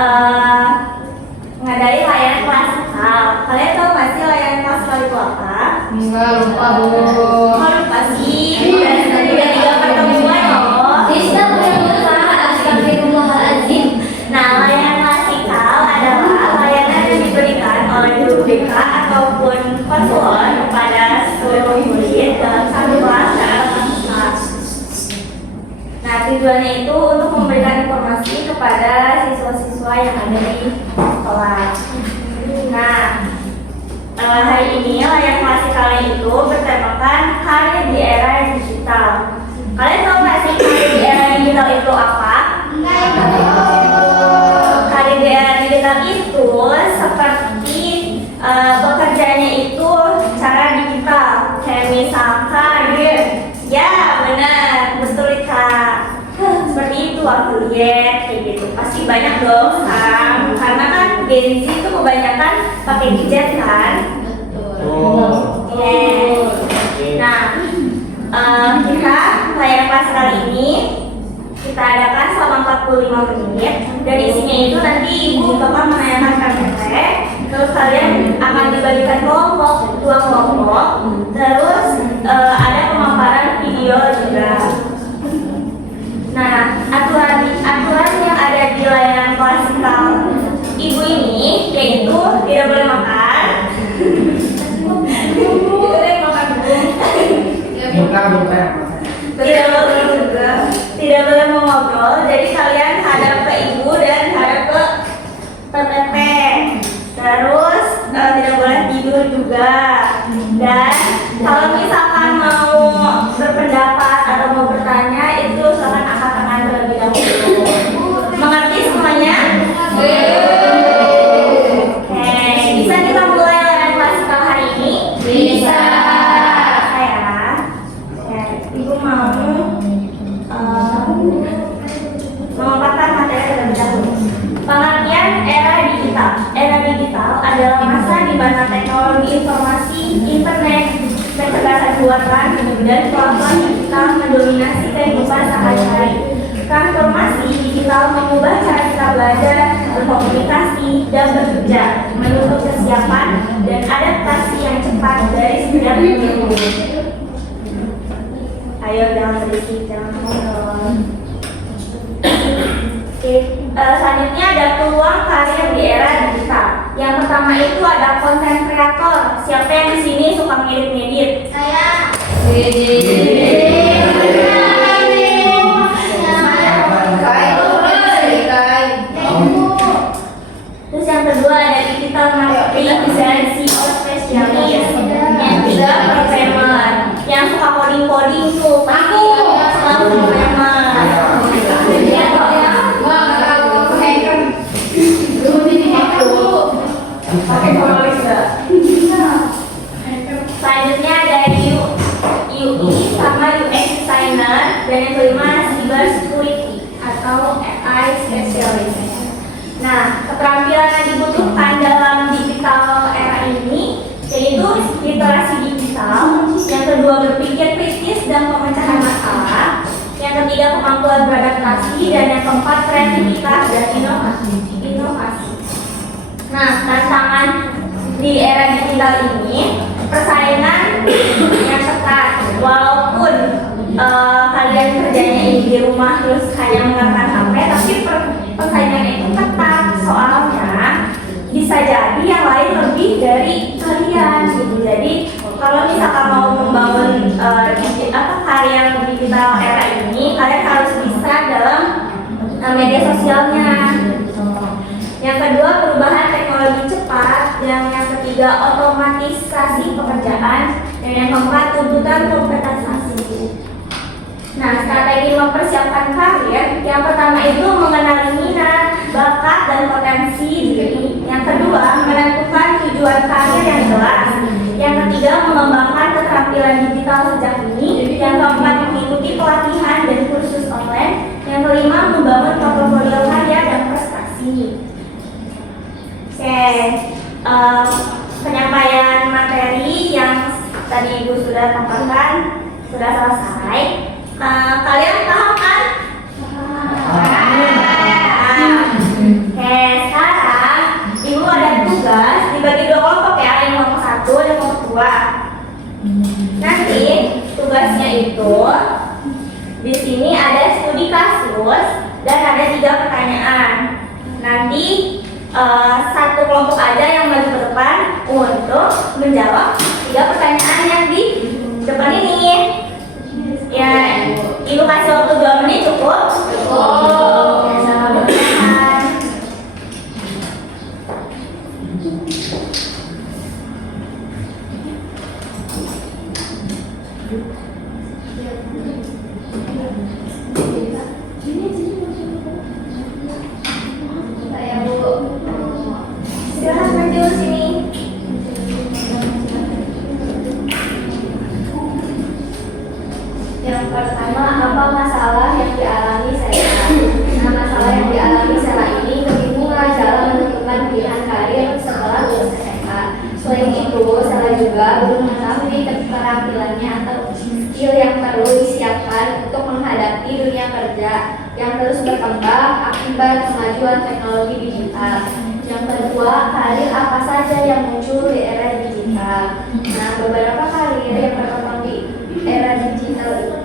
eh, ngadain layanan klasikal. Kalian tahu nggak sih layanan klasikal itu apa? Enggak, lupa Bu. Oh, lupa sih. Udah 3 pertemuan loh. Nah, layanan klasikal adalah layanan yang diberikan oleh guru BK ataupun konselor kepada seluruh murid dalam satu kelas dalam satu kelas. Nah, tujuannya itu untuk memberikan informasi kepada siswa-siswa yang ada di kelas. Nah, hari ini layanan klasikal itu bertemakan karir di era digital. Kalian tahu nggak sih karir di era digital itu apa? Karir di era digital itu seperti bekerjanya itu secara digital. Kayak misalkan, ya benar, betul Kak. Seperti itu affiliate kayak gitu. Pasti banyak dong sekarang. Karena kan Gen Z itu kebanyakan pakai gadget kan. Nah, kita layanan kelas kali ini kita adakan selama 45 menit. Dan isinya itu nanti Ibu bakal menanyakan KTP. Terus kalian akan dibagikan kelompok, 2 kelompok. Terus ada pemaparan video juga. Nah, aturan yang ada di layanan klasikal Ibu ini yaitu tidak boleh makan. Tidak boleh mengobrol. Jadi kalian hadap ke Ibu dan hadap ke PPP. Terus tidak boleh tidur juga. Dan kalau misalkan mau berpendapat atau mau bertanya itu silakan angkat tangan terlebih dahulu. Mengerti semuanya? Oke, bisa kita mulai layanan klasikal hari ini? Bisa. Ibu mau memaparkan materi terlebih dahulu. Pengertian era digital. Era digital adalah masa di mana teknologi informasi, internet, kecerdasan buatan, dan kemampuan digital mendominasi kehidupan sehari-hari. Transformasi digital mengubah cara kita belajar, berkomunikasi, dan bekerja, menuntut kesiapan dan adaptasi yang cepat dari setiap individu. Ayo jangan berisik, jangan ngobrol. Oke, selanjutnya ada peluang karir di era digital. Yang pertama itu ada konten kreator. Siapa yang di sini suka ngedit-ngedit? Saya. Terus yang kedua ada digital marketing dan SEO spesialis. Yang ketiga programmer. Yang suka coding-coding tuh. Aku suka programmer. Selanjutnya ada UI sama UX designer. Dan yang kelima cyber security atau AI specialist. Nah, keterampilan yang dibutuhkan dalam digital era ini yaitu literasi digital. Yang kedua berpikir kritis dan pemecahan masalah. Yang ketiga kemampuan beradaptasi. Dan yang keempat kreativitas dan inovasi. Nah, tantangan di era digital ini persaingan yang ketat. Walaupun kalian kerjanya di rumah terus hanya menggunakan HP, tapi persaingan itu ketat. Soalnya bisa jadi yang lain lebih dari kalian gitu. Jadi kalau misalkan mau membangun karir digital era ini, kalian harus bisa dalam media sosialnya. Yang kedua perubahan teknologi cepat. Yang ketiga otomatisasi pekerjaan. Dan yang keempat tuntutan kompensasi. Nah, strategi mempersiapkan karir. Yang pertama itu mengenali minat, bakat, dan potensi diri. Yang kedua menentukan tujuan karir yang jelas. Yang ketiga mengembangkan keterampilan digital sejak dini. Yang keempat mengikuti pelatihan dan kursus online. Yang kelima membangun portofolio karya dan prestasi. Oke, penyampaian materi yang tadi Ibu sudah paparkan sudah selesai. Kalian paham kan? Paham. Oke, di sini ada studi kasus dan ada 3 pertanyaan. Nanti satu kelompok aja yang maju ke depan untuk menjawab 3 pertanyaan yang di depan ini. Ya, Ibu kasih waktu 2 menit cukup? Ya, selamat bertahan. Saya Bu. Silahkan maju sini. Yang pertama, apa masalah yang dialami Sela? Nah, masalah yang dialami Sela ini kebingungan dalam menentukan pilihan karir setelah lulus SMK. Selain itu, Sela juga belum mengetahui keterampilannya atau skill yang perlu disiapkan untuk menghadapi dunia kerja yang terus berkembang akibat kemajuan teknologi digital. Yang kedua, karir apa saja yang muncul di era digital. Nah, beberapa karir yang berkembang di era digital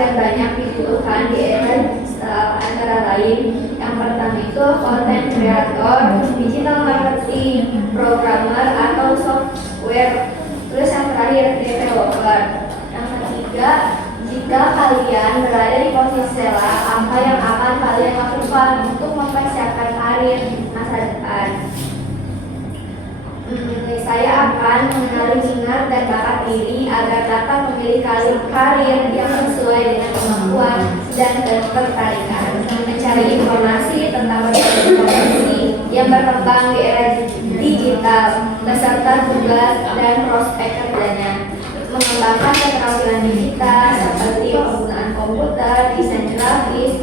dan banyak dibutuhkan di era digital antara lain yang pertama itu content creator, digital marketing, programmer atau software, terus yang terakhir developer. Yang ketiga, jika kalian berada di posisi Sela, apa yang akan kalian lakukan untuk mempersiapkan karir masa depan? Saya akan mengenali minat dan bakat diri agar dapat memilih karir yang sesuai dengan kemampuan dan ketertarikan. Mencari informasi tentang berbagai profesi yang berkembang di era digital, beserta tugas dan prospek kerjanya. Mengembangkan keterampilan digital seperti penggunaan komputer, desain grafis,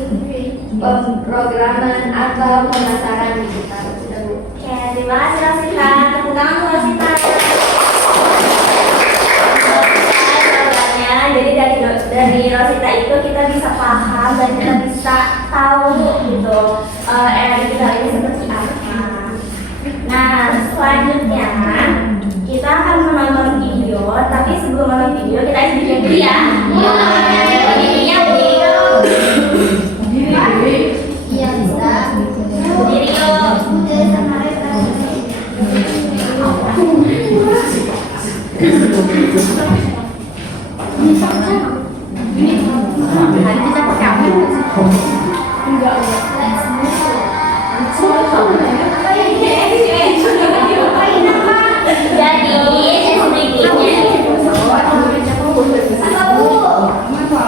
pemrograman atau pemasaran digital. Oke, terima kasih Rosita. Tepuk tangan untuk Rosita. Jawabannya, jadi dari Rosita itu kita bisa paham dan kita bisa tahu gitu era digital ini seperti apa. Nah, selanjutnya kita akan menonton video, tapi sebelum menonton video kita isi video dulu ya. Videonya Iya, bisa. berdiri yuk. Kita pakai apa? Enggak.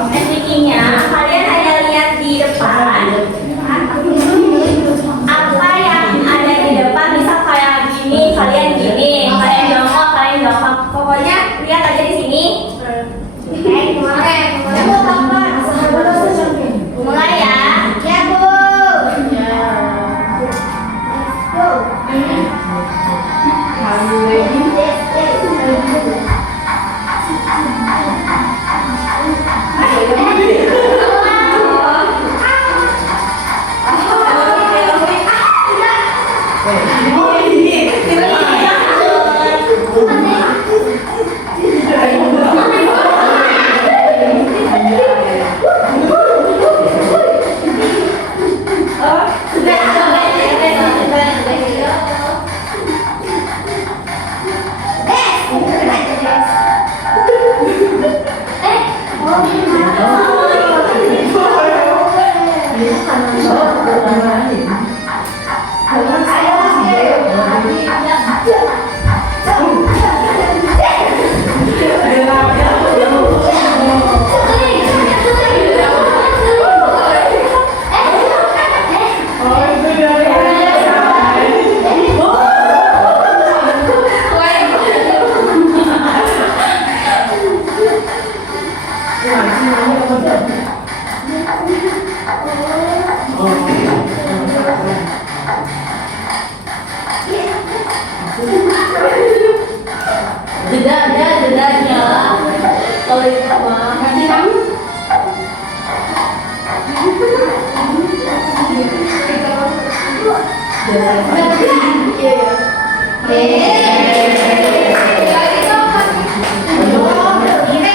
Jadi SDG-nya kalian hanya lihat di depan apa yang ada di depan. Bisa kayak gini, kalian jongkok, pokoknya lihat aja di sini. Mulai ya. Ya, Bu. Jedanya. Kalau itu mah nanti kamu. Iya.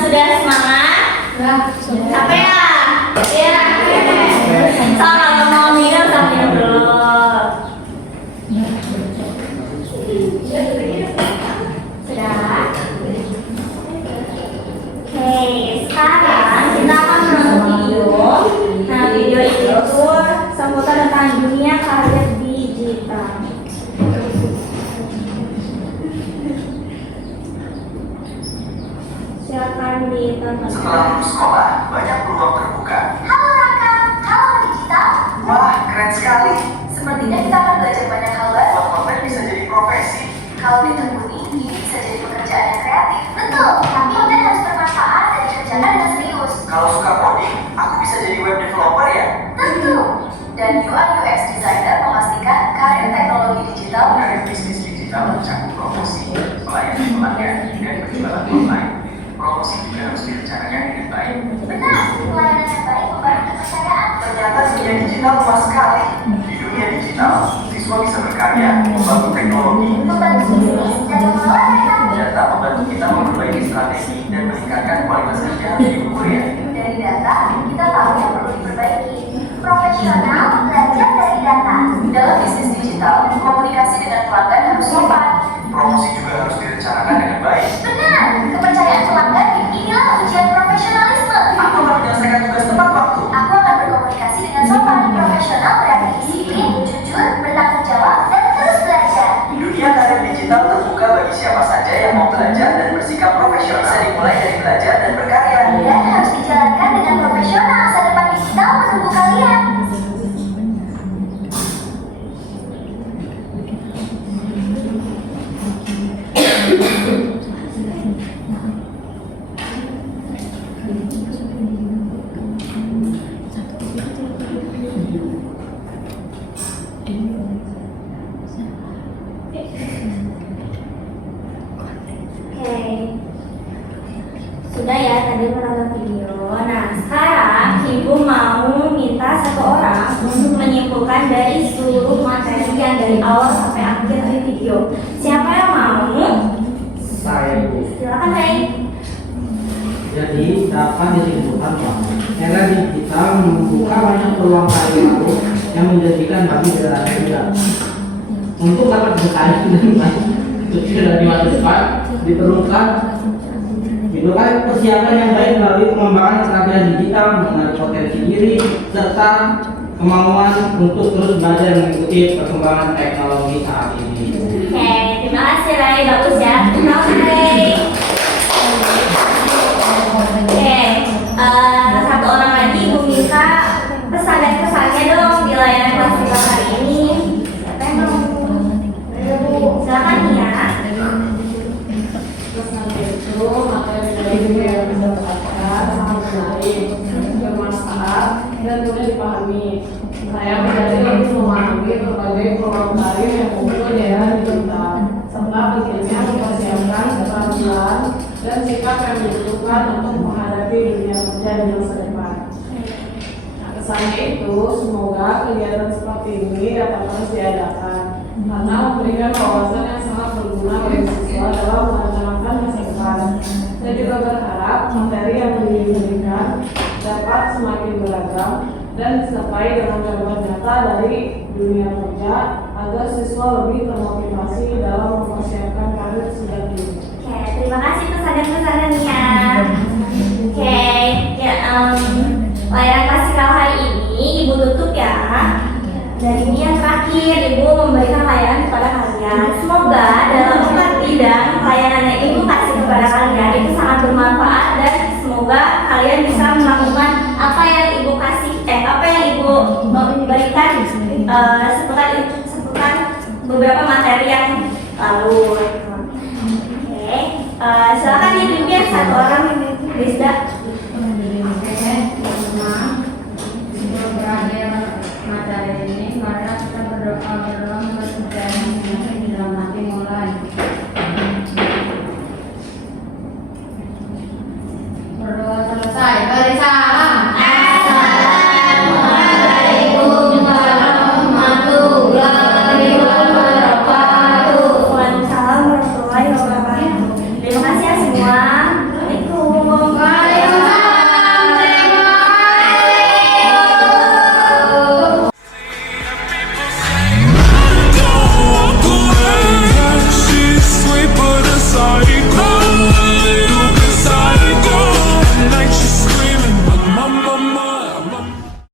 Sudah semangat? Capek ya? Iya. Kalau mau minum, sambil minum dulu. Sudah. Oke, sekarang kita akan menonton video. Nah, video itu seputar tentang dunia karya digital. Silakan ditonton. Setelah lulus sekolah, banyak peluang terbuka. Halo Raka, halo digital. Wah, keren sekali. Sepertinya kita akan belajar banyak hal baru. Buat bisa jadi profesi. Kalau ditekuni, ini bisa jadi pekerjaan yang kreatif. Betul, tapi konten harus bermanfaat dan dikerjakan dengan serius. Kalau suka coding, aku bisa jadi web developer ya? Tentu. Dan UI UX designer memastikan karir teknologi digital. Karir bisnis digital mencakup promosi, pelayanan pelanggan, dan penjualan online. Promosi juga harus direncanakan dengan baik. Benar, pelayanan yang baik membangun kepercayaan. Ternyata dunia digital luas sekali. Di dunia digital, siswa bisa berkarya, membangun teknologi, Membantu bisnis dan mengelola data. data membantu kita memperbaiki strategi dan meningkatkan kualitas kerja di kuliah. Dari data, kita tahu yang perlu diperbaiki. Profesional belajar dari data. Dalam bisnis digital, komunikasi dengan pelanggan harus sopan. Promosi juga harus direncanakan dengan baik. Benar, kepercayaan pelanggan inilah ujian profesionalisme. Aku akan menyelesaikan tugas tepat waktu. Aku akan berkomunikasi dengan sopan. Profesional berarti disiplin, jujur, bertanggung jawab, dan terus belajar. Dunia karir digital terbuka bagi siapa saja yang mau belajar dan bersikap profesional. Bisa dimulai dari belajar dan berkarya. Dan harus dijalankan dengan profesional. Masa depan digital menunggu kalian. Oke. Sudah ya tadi menonton video. Nah, sekarang Ibu mau minta satu orang untuk menyimpulkan dari seluruh materi yang dari awal sampai akhir dari video. Siapa yang mau? Saya Bu. Silakan, Hai. Jadi dapat disimpulkan bahwa era digital membuka banyak peluang karya baru yang menjadikan bagi generasi muda untuk dapat berkarya dengan baik. Sukses dari masa depan diperlukan persiapan yang baik melalui pengembangan keterampilan digital, mengenali potensi diri serta kemauan untuk terus belajar mengikuti perkembangan teknologi saat ini. Oke, terima kasih Rai, bagus ya. Oke. Satu orang lagi Ibu minta pesan dan kesannya dong di layanan kelas kita hari ini. Siapa yang mau? Silakan ya. Pesannya itu materi yang bisa dapatkan sangat menarik, bermanfaat dan mudah dipahami. Saya menjadi memahami berbagai program karir yang muncul di era digital, serta pentingnya mempersiapkan keterampilan dan sikap yang dibutuhkan untuk menghadapi dunia kerja di masa depan. Nah, kesannya itu semoga kegiatan seperti ini dapat terus diadakan karena memberikan wawasan yang sangat berguna bagi siswa dalam merencanakan masa depan. Saya juga berharap materi yang diberikan dapat semakin beragam dan disertai dengan contoh nyata dari dunia kerja agar siswa lebih termotivasi dalam mempersiapkan karir sejak dini. Oke, terima kasih pesan-pesannya. Oke, ya, layanan klasikal hari ini Ibu tutup ya. Dan ini yang terakhir, Ibu memberikan layanan kepada kalian. Semoga dalam 4 bidang layanan yang Ibu kasih kepada kalian itu sangat bermanfaat dan semoga kalian bisa melakukan apa yang Ibu kasih, apa sebutkan beberapa materi yang lalu. Oke, silakan dipimpin satu orang, Rizda.